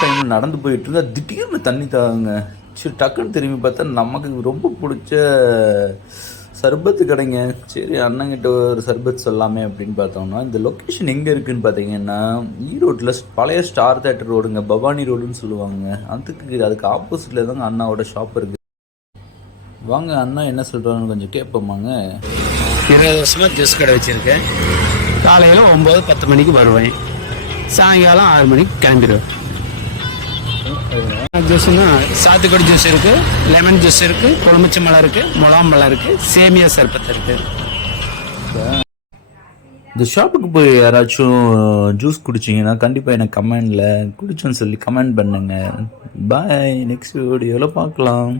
டைமில் நடந்து போயிட்டு இருந்தால் திடீர்னு தண்ணி தாங்க. சரி டக்குன்னு திரும்பி பார்த்தா நமக்கு ரொம்ப பிடிச்ச சர்பத்து கடைங்க. சரி அண்ணங்கிட்ட ஒரு சர்பத் சொல்லாமே அப்படின்னு பார்த்தோம்னா, இந்த லொக்கேஷன் எங்கே இருக்குதுன்னு பார்த்தீங்கன்னா, ஈரோட்டில் பழைய ஸ்டார் தேட்டர் ரோடுங்க, பவானி ரோடுன்னு சொல்லுவாங்க. அதுக்கு ஆப்போசிட்டில் தாங்க அண்ணாவோட ஷாப் இருக்குது. வாங்க அண்ணா என்ன சொல்கிறாங்கன்னு கொஞ்சம் கேட்போமாங்க. 20 வருஷமாக ஜூஸ் கடை வச்சுருக்கேன். காலையில் 9-10 மணிக்கு வருவேன், சாயங்காலம் 6 மணிக்கு கிளம்பிடுவேன். ஜூஸ்னா சாத்துக்குடி ஜூஸ் இருக்குது, லெமன் ஜூஸ் இருக்குது, கொழுமிச்சம்பழம் இருக்குது, முலாம்பழம் இருக்குது, சேமியா சர்பத் இருக்குது. இந்த ஷாப்புக்கு போய் யாராச்சும் ஜூஸ் குடிச்சிங்கன்னா கண்டிப்பாக எனக்கு கமெண்டில் குடிச்சோன்னு சொல்லி கமெண்ட் பண்ணுங்கள். பாய், நெக்ஸ்ட் வீடியோவில் பார்க்கலாம்.